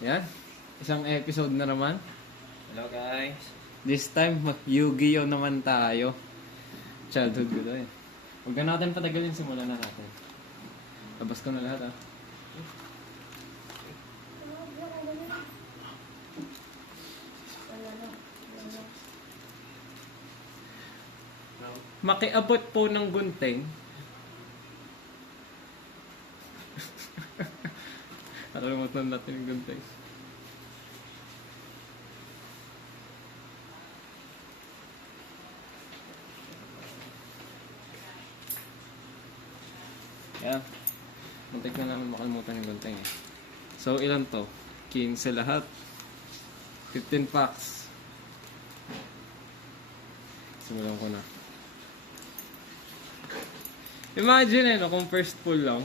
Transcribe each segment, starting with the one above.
Yan. Isang episode na naman. Hello guys. This time, mag-Yu-Gi-Oh naman tayo. Childhood ko to eh. Huwag na natin patagalin, simulan na natin. Labas ko na lahat ah. Makiabot po ng gunting. Nakalimutan natin yung gunting. Yeah. Muntik na namin makalimutan yung gunting eh. So, ilan to? 15 lahat. 15 packs. Simulan ko na. Imagine no, kung first pull lang.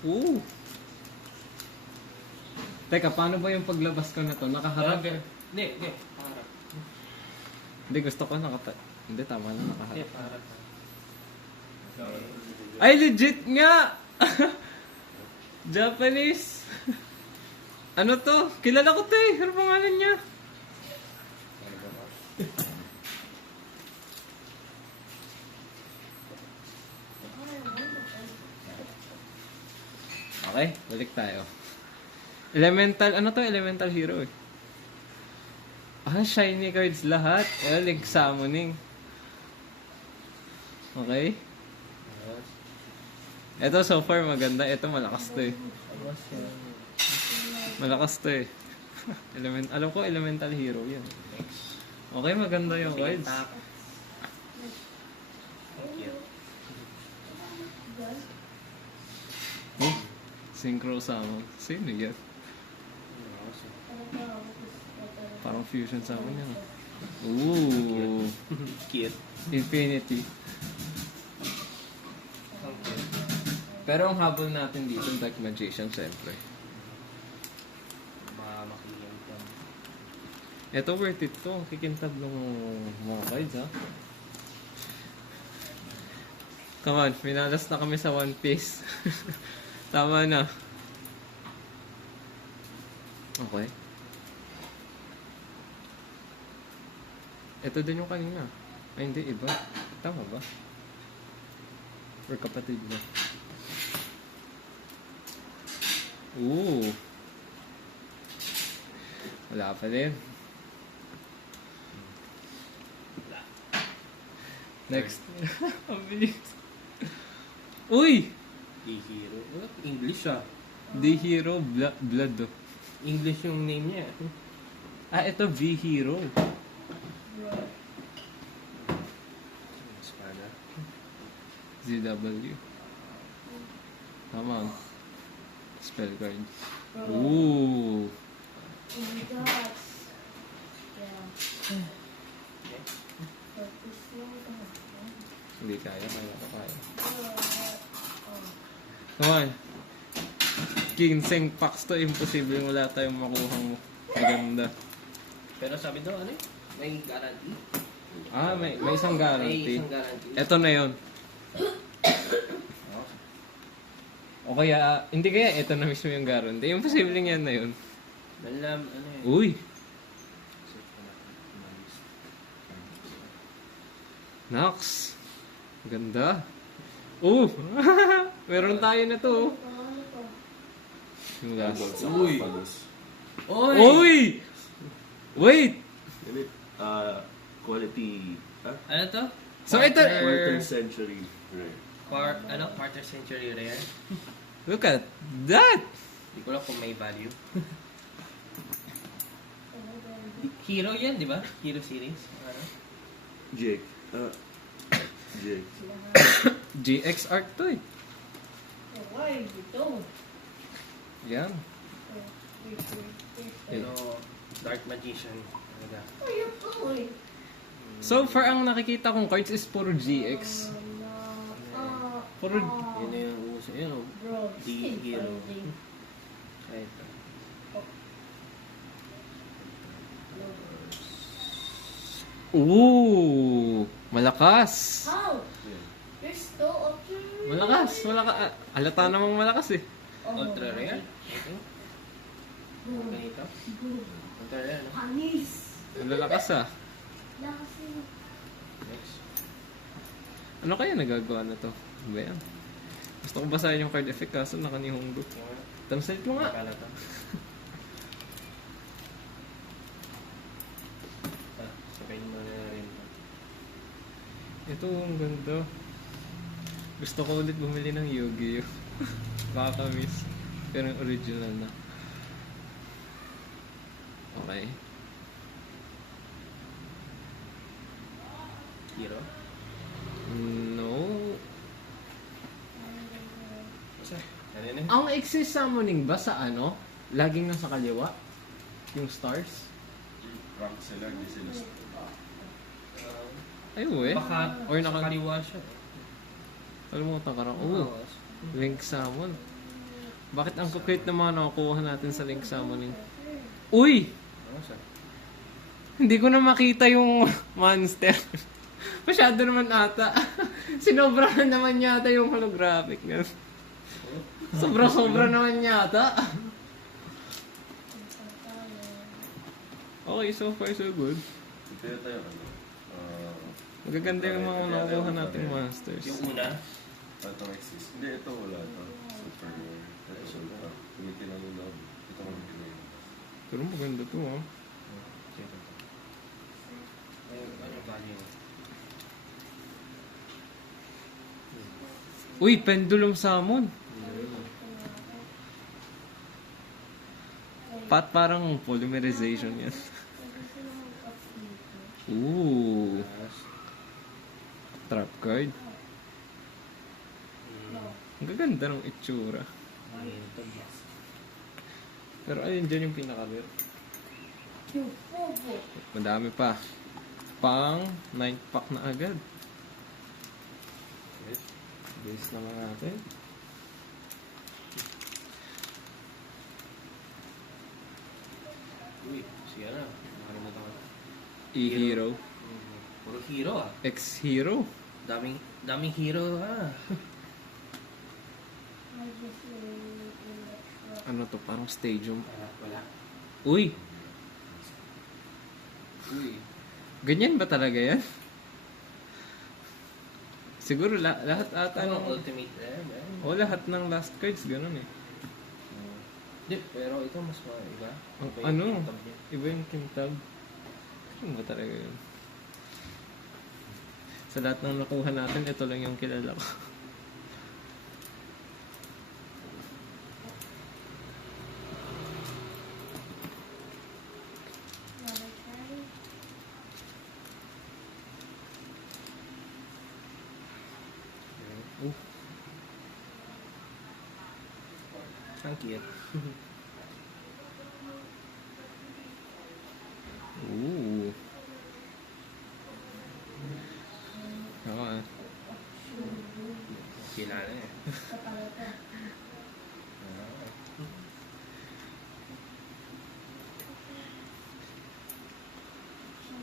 Ooh. Teka, paano ba yung paglabas ko na to? Nakaharap? Hindi. Parang. Hindi, gusto ko nakata... Hindi, tama na, nakaharap. Hindi, parang. Ay, legit nga! Japanese! Ano to? Kilala ko to eh. Ano pangalan niya? Okay, balik tayo. Elemental, ano to? Elemental hero eh. Ah, shiny cards lahat. Link summoning. Okay. Ito so far maganda. Ito malakas to eh. Malakas to eh. Alam ko elemental hero yan. Okay, maganda yung cards. Oh, synchro summon. Sino yan? Parang fusion summon yan. Ooh. Cute. Infinity. Pero ang habol natin dito, Dark Magician, siyempre. Makikintab. Ito worth it to. Kikintab ng mga cards, ha? Come on, minalas na kami sa One Piece. Tama na. Okay. Ito din yung kanina. Ay, hindi. Iba. Tama ba? Or kapatid niya. Ooh. Wala pa din. Next. Ang bilis. Uy! D-Hero. English ah. The Hero Blood. English yung name niya. Ah, ito V-Hero. Espada. ZW. Tama. Spell card. Ooh. Hindi kaya. Come on. 15 packs to. Imposible wala tayong makuhang maganda. Pero sabi daw, ano eh? May guarantee. Ah, may isang May guarantee. isang guarantee. Ito na yon. O kaya, hindi kaya ito na mismo yung guarantee. Imposible yan na yun. Dalam, ano eh. Uy! Nox! Ganda! Meron tayo na to. Yung last. Uy! Oy! Uy! Wait! Quality, Ano to? So ito... quarter century. Right. Quarter century rare. Look at that! Hindi ko lang kung may value. Hero yan, di ba? Hero series. Ano? Jake. Jake. GX art to eh. Why you don't? Yan. Pero, Dark Magician. Talaga. Where you going? So far, ang nakikita kong cards is puro GX. Puro... Yun na yung uso. Yun o. Bro, D-Hero. Friday. Ay, ito. Ooh! Malakas! How? There's no ultra. Malakas! Alata namang malakas eh. Ultra rare? Ito? Ganito? Ultra rare, no? Panis. Malalakas ah. Lakas yun. Next. Ano kaya nagagawa na to? Ano ba yan? Gusto ko basahin yung card effect kaso nakanihonggo. Translate mo nga. Akala to. Sabihin mo na rin ito. Ito ang ganda. Gusto ko ulit bumili ng Yu-Gi-Oh! Baka-miss. Pero yung original na. Okay. Hero? No. Basta. Ano yun? Ang exist summoning ba sa ano? Laging nasa kaliwa? Yung stars? Rank sila, hindi sila. Ay, uwi. Baka Or sa kaliwa siya. Kalimutan ka rin. Oo. Link summon. Bakit ang kukwit na mga nakukuha natin sa link summoning? Uy! Ano siya? Hindi ko na makita yung monster. Masyado naman ata. Sinobrahan naman yata yung holographic na. Sobra-sobra naman yata. Okay, so far so good. Kaya tayo, ano? Magaganda yung mga nakukuha nating monsters. Yung una? Itong exist. Hindi, ito wala ito. Super rare. Ito super. Kumitin ang loob. Ito kumitin na yun. Pero maganda to ha. Ano value? Uy, pendulum summon. Parang polymerization yan. Ooh. Trap card. Ang gaganda ng itsura. Pero ayun dyan yung pinaka-rare. Yung popo. Madami pa. Pang 9th pack na agad. Base naman natin. Uy, siya na. Nakalimutan ko. E-hero. Puro hero ah. X-hero. Daming hero ah. I just electro. Ano to? Parang stadium. Wala. Uy! Uy. Ganyan ba talaga yan? Siguro lahat ata Ano ng... ultimate eh? O lahat ng last cards ganun eh. Hindi, pero ito mas iba. Ang Iba yung ano? tab niya. Iba yung kintab. Ano ba talaga yun? Sa lahat ng nakuha natin, ito lang yung kilala ko. Another try. Ang cute. Ooh. Ah. Kilala eh. Sa palata.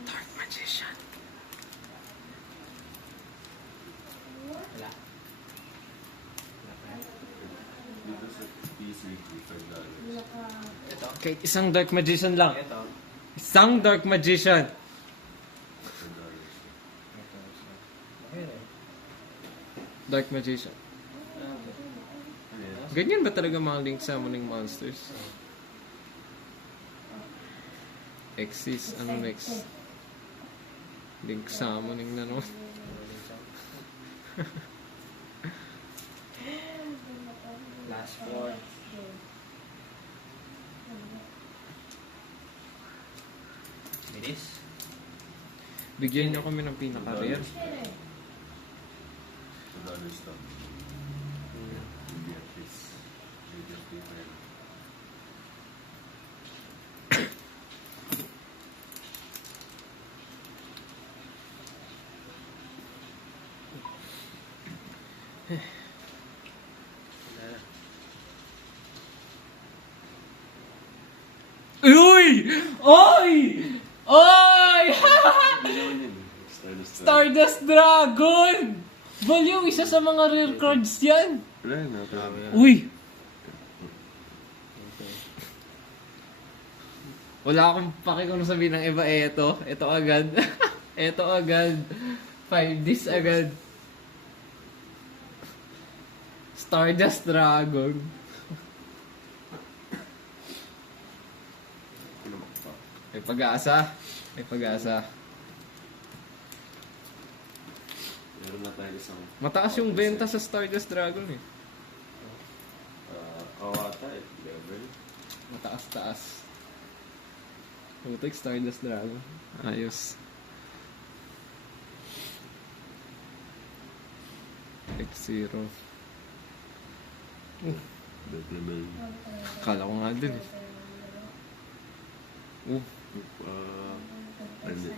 Dark Magician. Wala. Dito sa PC, $5. Naka... Ito. Okay, isang Dark Magician lang. Ito. Isang Dark Magician. $5. Okay rin. Dark Magician. Ano yan? Ganyan ba talaga mga link summoning monsters? Exist. Ano next? Link summoning na no? Last four. Bilis. Bigyan niyo kami ng pinaka-rare. $2 lang. Maybe at least. Maybe at least. Wala na. Uy! Oy! Oy! Hindi naman yun. Stylus Stardust Dragon! Baliw, isa sa mga rare cards yan. Wala na. Uy! Wala akong paki kung ano sabihin ng iba. Eto. Eto agad. Eto agad. 5 dis agad. Stardust Dragon. May pag-asa. May pag-asa. Meron na tayo isang... Mataas yung benta sa Stardust Dragon eh. Ata eh. Level. Mataas-taas. Putik, Stardust Dragon. Ayos. X0. Level. Akala ko nga dun eh. Hindi.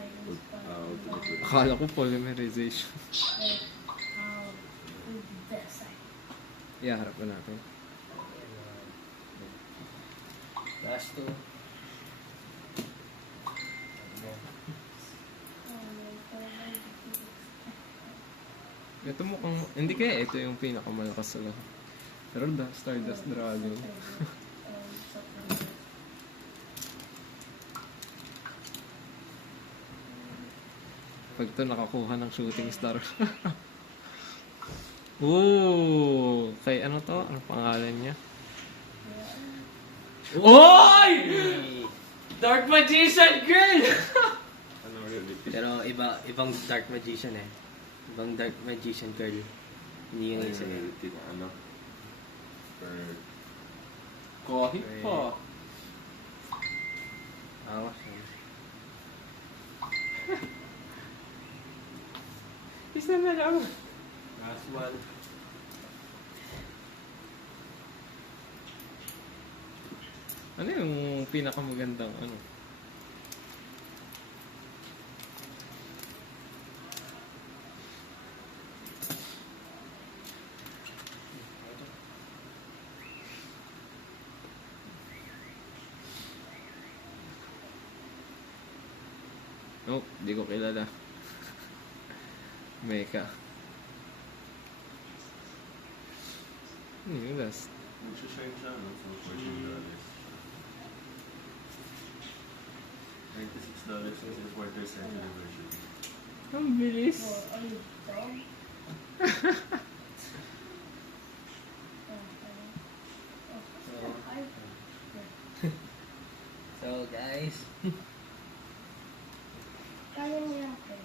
Akala ko polymerization. Iharap na natin. Last two. Ito mukhang, hindi kaya ito yung pinakamalakas sa lahat. Pero Stardust Dragon. Pag ito nakakuha ng shooting star. Ooh! Kay ano to? Ano pangalan niya? Oy! Dark Magician Girl! Ano really? Pero ibang Dark Magician eh. Ibang Dark Magician girl. Hindi yung isa. Reality na ano? Or... Kahit pa. Awas yun. Isa na lang. Last one. Ano yung pinakamagandang ano? Nope, di ko kilala. Mecha. Ano yung last? Magsashine siya, no? So, $14. $96 kasi quarter century version. Ang bilis. So guys, Kaya mo natin.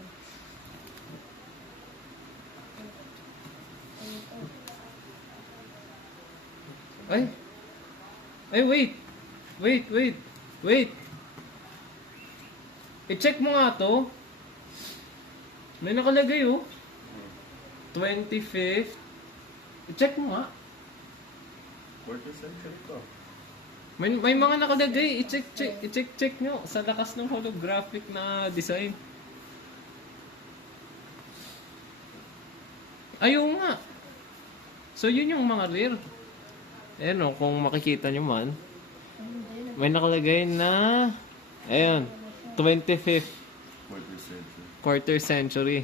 Ay! Ay, wait! Wait, wait! Wait! I-check mo nga to. May nakalagay oh. 25th. I-check mo nga. Quarter century to. May mga nakalagay. I-check nyo sa lakas ng holographic na design. Ayaw nga. So yun yung mga rare. Ayan o, kung makikita nyo man. May nakalagay na, ayun, 25th Quarter century. quarter century.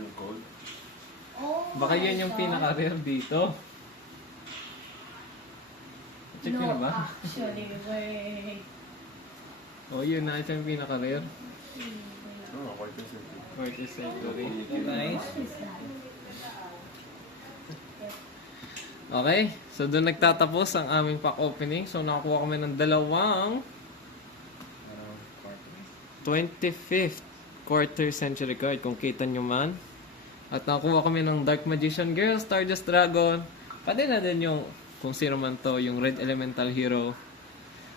Yung code? Oh Baka my yun yung God. pinaka-rare dito. Check nyo na ba? Actually, wait. Oh, yun na. Ito yung pinaka-rare. Oo, quarter century. Quarter century. so guys, What is that? Okay, so doon nagtatapos ang aming pack opening. So nakakuha kami ng dalawang 25th quarter century card kung kita nyo man. At nakakuha kami ng Dark Magician Girl, Stardust Dragon. Pwede na din yung kung sino man to, yung Red Elemental Hero.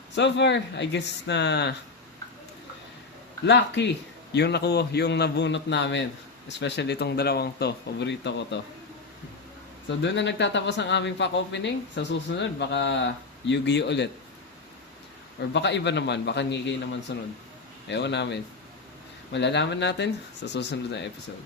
So far, I guess na lucky yung nakuha, yung nabunot namin. Especially itong dalawang to. Paborito ko to. So doon na nagtatapos ang aming pack opening. Sa susunod, baka Yu-Gi-Oh ulit. Or baka iba naman, baka Nikkei naman sunod. Ewan namin. Malalaman natin sa susunod na episode.